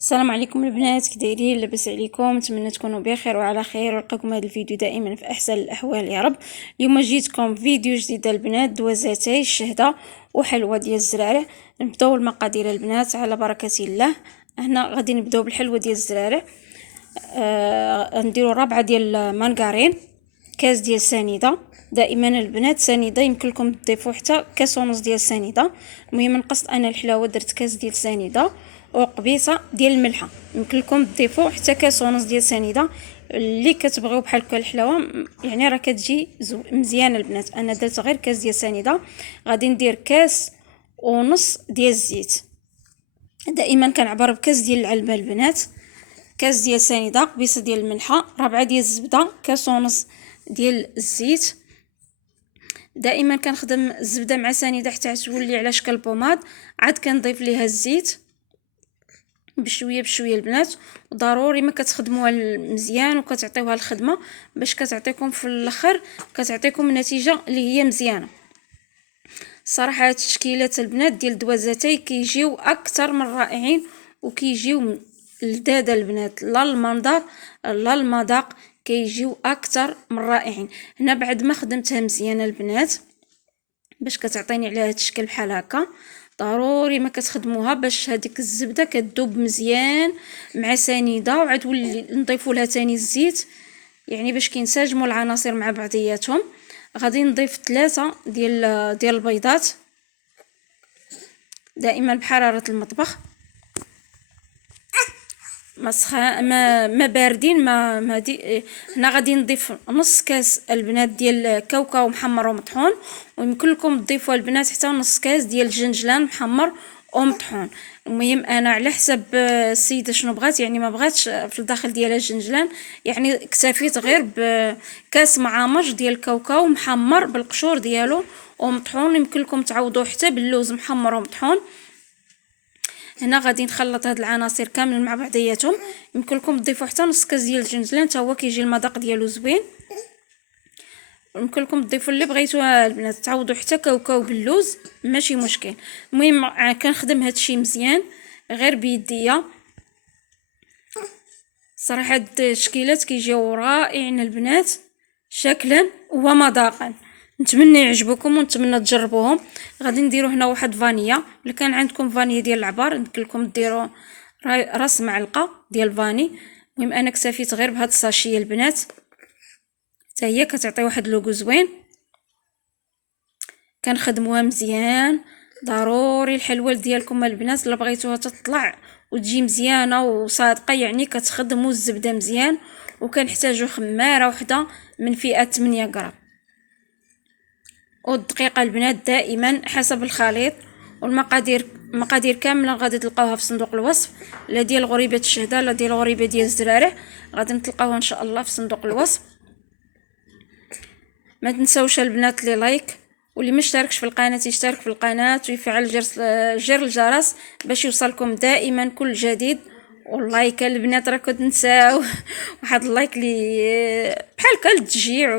السلام عليكم البنات، كي دايرين؟ لاباس عليكم؟ نتمنى تكونوا بخير وعلى خير، ونلقاكم هذا الفيديو دائما في احسن الاحوال يا رب. اليوم جيتكم فيديو جديد البنات، دوازتي الشهده وحلوه ديال الزرارع. نبداو المقادير البنات على بركه الله. هنا غادي نبداو بالحلوه ديال الزرارع. نديروا ربعه ديال المانغارين، كاس ديال سنيده. دائما البنات سنيده يمكن لكم تضيفوا حتى كاس ونص ديال السنيده. المهم نقصت انا الحلاوه درت كاس ديال سنيده وقبيصه ديال الملحه. يمكن لكم تضيفوا حتى كاس ونص ديال سنيده اللي كتبغيو بحال هكا الحلاوه، يعني راه كتجي مزيانه البنات. انا درت غير كاس ديال سنيده. غادي ندير كاس ونص ديال الزيت. دائما كنعبر بكاس ديال العلبه البنات، كاس ديال سنيده، قبيصه ديال الملحه، ربعه ديال الزبده، كاس ونص ديال الزيت. دائما كنخدم الزبده مع سنيده حتى تولي على شكل بوماد، عاد كنضيف ليها الزيت بشويه بشويه البنات. وضروري ما كتخدموها مزيان وكتعطيوها الخدمه باش كتعطيكم في الاخر، كتعطيكم نتيجه اللي هي مزيانه. صراحه هاد التشكيلات البنات ديال الدوازاتي كيجيو اكثر من رائعين وكيجيو لذاذ البنات، لا المنظر لا المذاق، كيجيو اكثر من رائعين. هنا بعد ما خدمتها مزيانه البنات باش كتعطيني على هاد الشكل بحال هكا. ضروري ما كتخدموها باش هذيك الزبده كتذوب مزيان مع سنيده، وعاد ولي نضيفوا لها ثاني الزيت، يعني باش كينسجموا العناصر مع بعضياتهم. غادي نضيف 3 ديال البيضات، دائما بحراره المطبخ، ما باردين ما دي. هنا غادي نضيف نص كاس البنات ديال كاوكاو محمر ومطحون، ويمكن لكم تضيفوا البنات حتى نص كاس ديال الجنجلان محمر ومطحون. المهم انا على حسب السيده شنو بغات، يعني ما بغاتش في الداخل ديالها الجنجلان، يعني اكتفيت غير بكاس معامج ديال الكاوكاو محمر بالقشور ديالو ومطحون. يمكن لكم تعوضوه حتى باللوز محمر ومطحون. هنا غادي نخلط هاد العناصر كامل مع بعضياتهم. يمكن لكم تضيفوا حتى نص كاس ديال الجنجلان حتى هو كيجي المذاق ديالو زوين. يمكن لكم تضيفوا اللي بغيتوها البنات، تعوضوا حتى كاوكاو باللوز ماشي مشكل. المهم كنخدم هادشي مزيان غير بيديا. صراحه هاد التشكيلات كيجيو رائعين البنات شكلا ومذاقا. نتمنى يعجبوكم ونتمنى تجربوهم. غادي نديرو هنا واحد فانيا، الا كان عندكم فانيا ديال العبار يمكن لكم ديروا راس معلقه ديال فاني. المهم انا اكتفيت غير بهاد الساشيه البنات، حتى هي كتعطي واحد لوغو زوين. كنخدموها مزيان. ضروري الحلوه ديالكم البنات الا بغيتوها تطلع وتجي مزيانه وصادقه، يعني كتخدموا الزبده مزيان، وكنحتاجوا خماره وحده من فئه 8 غرام. والدقيقه البنات دائما حسب الخليط. المقادير كامله غادي تلقاوها في صندوق الوصف، لا ديال غريبه الشهده لا ديال غريبه ديال الزرارع، غادي تلقاوها ان شاء الله في صندوق الوصف. ما تنساوش البنات لي لايك، واللي ما اشتركش في القناه يشترك في القناه ويفعل زر الجرس باش يوصلكم دائما كل جديد. واللايك البنات راه كنساو واحد اللايك لي بحال هكا للتشجيع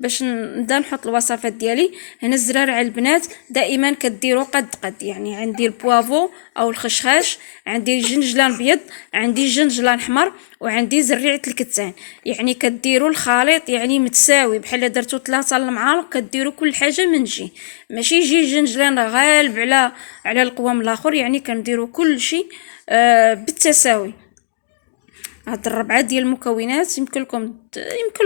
باش نبدا نحط الوصفات ديالي. هنا الزرارع البنات دائما كديروا قد يعني عندي البوافو او الخشخاش، عندي الجنجلان ابيض، عندي الجنجلان احمر، وعندي زريعه الكتان. يعني كديروا الخليط يعني متساوي، بحال درتو 3 المعالق كديروا كل حاجه من جي، ماشي يجي الجنجلان غالب على القوام الاخر. يعني كنديروا كل شيء بالتساوي. هاد الربعه ديال المكونات يمكن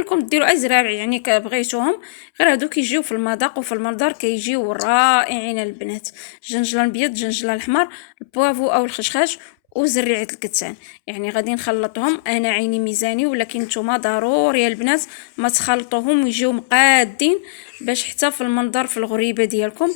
لكم ديروا اي زرارع يعني كبغيتوهم، غير هادو كيجيو في المذاق وفي المنظر كيجيو رائعين البنات. جنجلان ابيض، جنجلان احمر، البوافو او الخشخاش، وزريعه الكتان. يعني غادي نخلطهم، انا عيني ميزاني، ولكن نتوما ضروري البنات ما تخلطوهم ويجيو مقادين باش حتى في المنظر في الغريبه ديالكم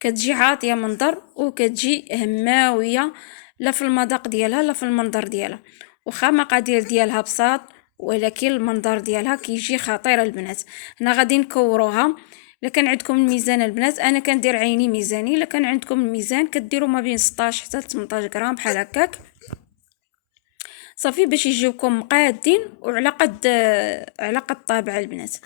كتجي عاطيه منظر وكتجي هماويه، لا في المذاق ديالها لا في المنظر ديالها. وخا مقادير ديالها بساط ولكن المنظر ديالها كيجي خطير البنات. هنا غادي نكوروها. الا كان عندكم الميزان البنات انا كندير عيني ميزاني، الا كان عندكم الميزان كديروا ما بين 16 حتى 18 غرام بحال هكاك صافي باش يجيوكم مقادين وعلى قد طابع البنات.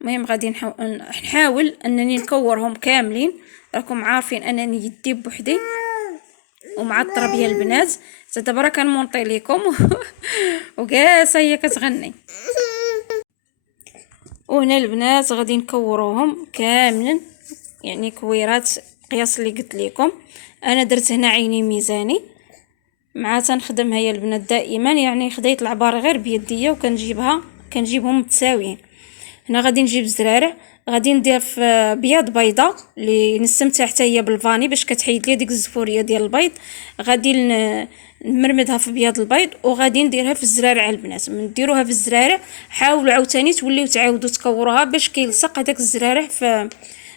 المهم غادي نحاول انني نكورهم كاملين، راكم عارفين انني يدي بوحدي ومعطره بها البنات. حتى دابا راه كنمونطي ليكم وكاسه هي كتغني. وهنا البنات غادي نكوروهم كاملا، يعني كويرات قياس اللي قلت لكم. انا درت هنا عيني ميزاني، مع تنخدم هيا البنات دائما، يعني خديت العبار غير بيديا كنجيبهم متساويين. هنا غادي نجيب الزرارع، غادي ندير في بياض بيضه اللي نستمتع حتى هي بالفاني باش كتحيد لي ديك الزفوريه ديال البيض. غادي نمرمدها في بياض البيض وغادي نديرها في الزرارع. البنات من ديروها في الزرارع حاولوا عاوتاني توليو تعاودوا تكوروها باش كيلصق هذاك الزرارع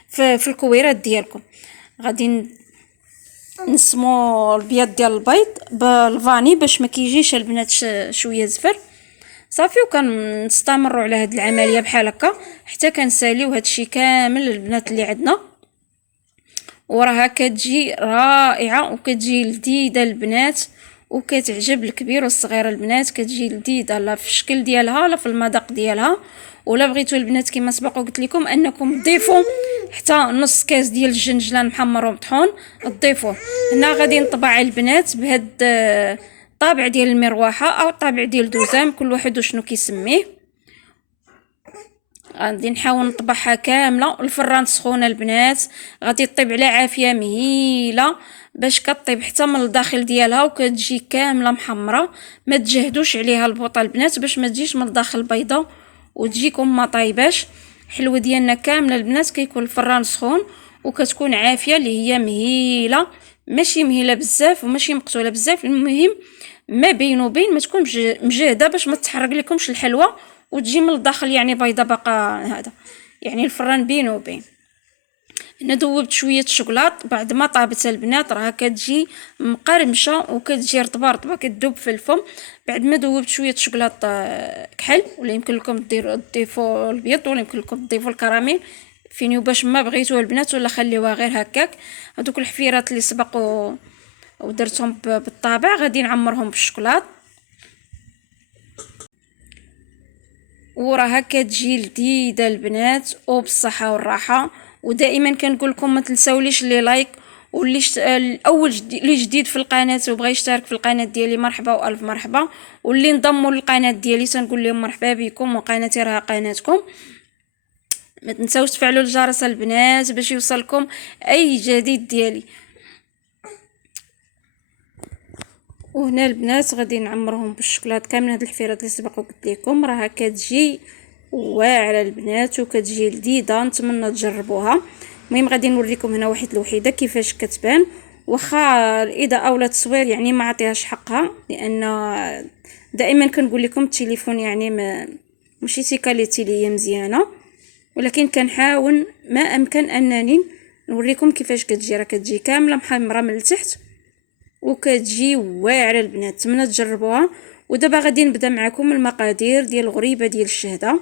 في الكويرات ديالكم. غادي نسمو البياض ديال البيض بالفاني باش ما كيجيش البنات شويه زفر صافي. وكنستمروا على هاد العمليه بحال هكا حتى كنساليو هادشي كامل البنات اللي عندنا. وراها كتجي رائعه وكتجي لذيذه البنات، وكتعجب الكبير والصغير. البنات كتجي لذيذه لا في الشكل ديالها لا في المذاق ديالها. ولا بغيتوا البنات كما سبق وقلت لكم انكم تضيفوا حتى نص كاس ديال الجنجلان محمر ومطحون تضيفوه. هنا غادي نطبع البنات بهاد الطابع ديال المروحه او الطابع ديال دوزام، كل واحد وشنو كيسميه. غادي نحاول نطبعها كامله. الفران سخونه البنات، غادي طيب على عافيه مهيله باش كطيب حتى من الداخل ديالها وكتجي كامله محمره. ما تجهدوش عليها البوطه البنات باش ما تجيش من الداخل بيضه وتجيكم ما طايباش. حلوه ديالنا كامله البنات كيكون الفران سخون وكتكون عافيه اللي هي مهيله، ماشي مهيله بزاف وماشي مقتوله بزاف. المهم ما بين وبين، ما تكون مجهده باش ما تحرق لكمش الحلوه وتجي من الداخل يعني بيضه باقا. هذا يعني الفران بين وبين. هنا ذوبت شويه شوكولات بعد ما طابت البنات، راها كتجي مقرمشه وكتجي رطبه رطبه كتذوب في الفم. بعد ما ذوبت شويه شوكولات كحل، ولا يمكن لكم تضيفوا البيض، ولا يمكن لكم تضيفوا الكراميل فينيو باش ما بغيتوها البنات، ولا خليوها غير هكاك. هذوك الحفيرات اللي سبقوا ودرتهم بالطابع غادي نعمرهم بالشوكولات. وراها كتجي لذيذه البنات وبالصحه والراحه. ودائما كنقول لكم ما تنساوليش لي لايك، واللي الاول اللي جديد في القناه وبغى يشترك في القناه ديالي مرحبا والف مرحبا، واللي انضموا للقناه ديالي تنقول لهم مرحبا بكم وقناتي راها قناتكم. ما تنساوش تفعلوا الجرس البنات باش يوصلكم اي جديد ديالي. وهنا البنات غادي نعمرهم بالشوكولات كامل. هاد الحفيرات اللي سبق وقلت لكم راها كتجي واعره البنات وكتجي لذيذه، نتمنى تجربوها. المهم غادي نوريكم هنا واحد الوحيده كيفاش كتبان، واخا الاضاءه ولا التصوير يعني ما عطيهاش حقها، لان دائما كنقول لكم التليفون يعني ماشي سيكاليتي ليا مزيانه، ولكن كنحاول ما امكن انني نوريكم كيفاش كتجي. راه كتجي كامله محمره من التحت وكتجي واعره البنات، نتمنى تجربوها. ودابا غادي نبدا معكم المقادير ديال الغريبه ديال الشهده.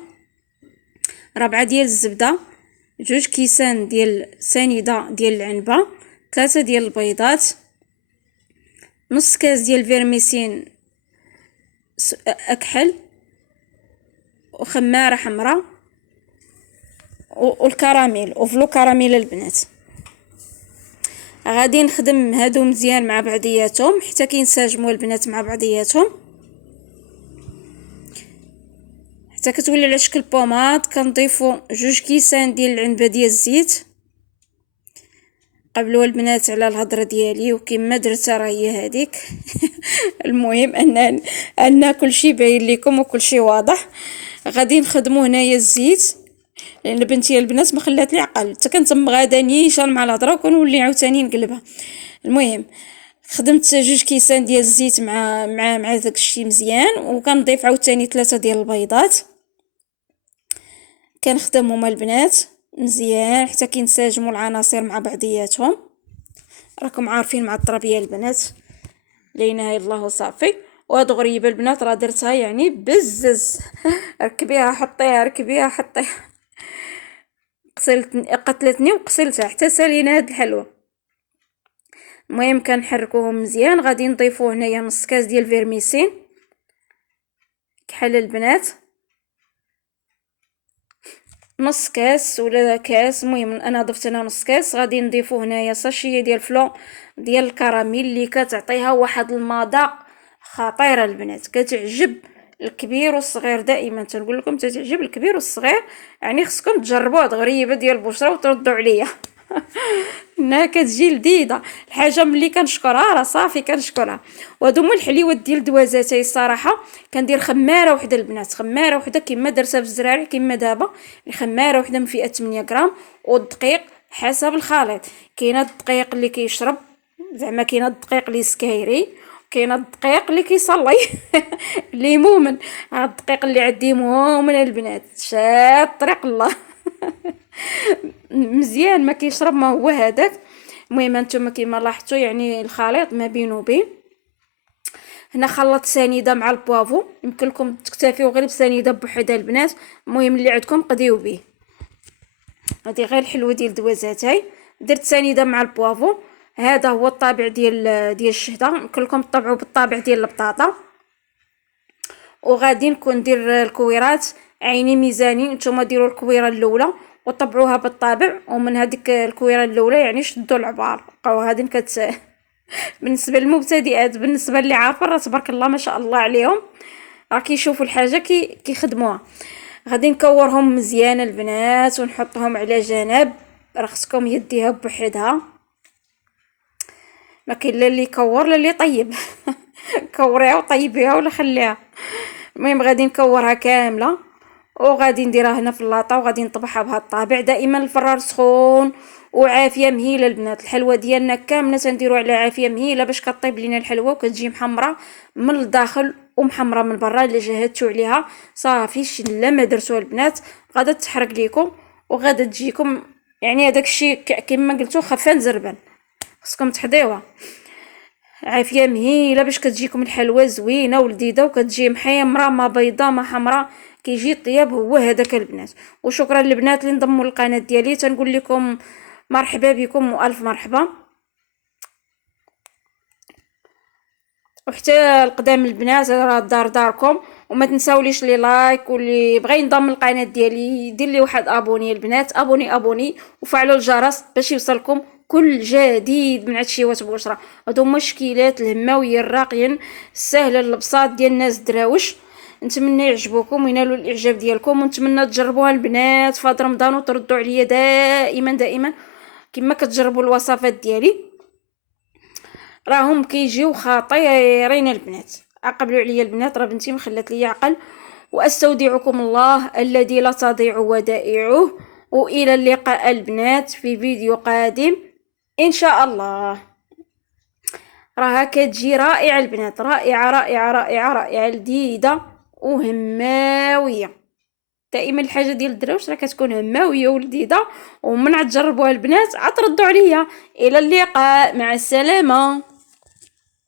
4 ديال الزبده، 2 كيسان ديال سنيده ديال العنبه، 3 ديال البيضات، نص كاس ديال فيرميسين اكحل، وخماره حمراء، والكراميل وفلو كراميل البنات. غادي نخدم هادو مزيان مع بعضياتهم حتى كينسجموا البنات مع بعضياتهم حتى كتولي على شكل بوماد. كنضيفوا 2 كيسان ديال العنبه ديال الزيت. قبلوا البنات على الهضره ديالي وكما درت راه هي هذيك المهم ان كل شيء باين لكم وكل شيء واضح. غادي نخدموا هنايا الزيت لان بنتي البنات ما خلات لي عقل، حتى كنتم غادا نيشان مع الهضره وكنولي عاوتاني نقلبها. المهم خدمت 2 كيسان ديال الزيت مع داك الشيء مزيان، وكنضيف عاوتاني 3 ديال البيضات. كنخدمهم البنات مزيان حتى كينسجموا العناصر مع بعضياتهم. راكم عارفين مع الطربيه البنات لا اله الا الله صافي. وهاد غريبه البنات راه درتها يعني بزز ركبيها حطيها ركبيها حطيها، قتلتني وقسلتها حتى سالينا هاد الحلوه. المهم كنحركوهم مزيان. غادي نضيفوا هنايا نص كاس ديال فيرميسين كحل البنات، نص كاس ولا كاس، المهم انا ضفت هنا نص كاس. غادي نضيفو هنايا ساشيه ديال فلو ديال الكراميل اللي كتعطيها واحد المذاق خطير البنات، كتعجب الكبير والصغير. دائما تنقول لكم تتعجب الكبير والصغير، يعني خصكم تجربوها غريبه ديال البشره وتردوا عليا. انها كتجي لذيذه الحاجه. ملي كنشكرها راه صافي كنشكرها. وهادو هما الحليوات ديال دوازاتي الصراحه. كندير خماره وحده البنات، خماره وحده كما درتها في الزراري كما دابا، خماره وحده من فئه 8 غرام، والدقيق حسب الخليط. كاين الدقيق اللي كيشرب، زعما كاين الدقيق اللي سكايري، كاين الدقيق اللي كيصلي. اللي مومن. هاد الدقيق اللي عندي مومن البنات، شاد طريق الله. مزيان ما كيشرب، ما هو هذاك. المهم انتم كيما لاحظتوا يعني الخليط ما بين وبين. هنا خلطت سنيده مع البوافو، يمكن لكم تكتفيو غير بسنيده بوحدها البنات، المهم اللي عندكم قضيو به. هذه غير الحلوه ديال دوازاتاي. درت سنيده مع البوافو. هذا هو الطابع ديال الشهده، يمكن لكم تطبعوا بالطابع ديال البطاطا. وغادي نكون ندير الكويرات عيني ميزاني. نتوما ديروا الكويره الاولى وطبعوها بالطابع، ومن هذيك الكويره الاولى يعني شدوا العبار بقاو هادين بالنسبه للمبتدئات. بالنسبه اللي عارفه راه تبارك الله ما شاء الله عليهم، راه كيشوفوا الحاجه كيخدموها. غادي نكورهم مزيان البنات ونحطهم على جنب. راه خصكم يديها بوحدها، ما كاين لا اللي يكور لا اللي يطيب. كوريها وطيبيها ولا خليها. المهم غادي نكورها كامله وغادي نديرها هنا في اللاطه وغادي نطبعها بهذا الطابع. دائما الفرار سخون وعافيه مهيله البنات. الحلوه ديالنا كامله تنديروا على عافيه مهيله باش كطيب لينا الحلوه وكتجي محمره من الداخل ومحمره من برا. الا جهدتوا عليها صافي شلا ما درتوها البنات غادا تحرق ليكم وغادا تجيكم يعني هذاك الشيء كما قلتو خفان زربان. خصكم تحضيوها عافيه مهيله باش كتجيكم الحلوه زوينه ولذيذه وكتجي محمره ما بيضاء ما حمراء، كيجي الطياب هو هذاك البنات. وشكرا للبنات اللي انضموا للقناه ديالي، تنقول لكم مرحبا بكم والف مرحبا. وحتى القدام البنات راه الدار داركم. وما تنساوليش لي لايك، واللي بغى ينضم للقناه ديالي يدير لي واحد ابوني البنات، ابوني وفعلوا الجرس باش يوصلكم كل جديد من عند شيوات بشرى. هادو مشكلات الهماويه الراقيين السهله البساط ديال الناس دراوش. نتمنى يعجبوكم وينالوا الاعجاب ديالكم، ونتمنى تجربوها البنات في هذا رمضان وتردوا عليا دائما كما كتجربوا الوصفات ديالي، راهم كيجيو خطيرين البنات. عقبلوا عليا البنات، راه بنتي ما خلات لي عقل. واستودعكم الله الذي لا تضيع ودائعه، والى اللقاء البنات في فيديو قادم ان شاء الله. راها كتجي رائعه البنات، رائعه لذيذه وهماويه. دائما الحاجه ديال الدراوش راه كتكون هماويه ولذيذه، ومن عاد تجربوها البنات عتردوا عليا. الى اللقاء، مع السلامه.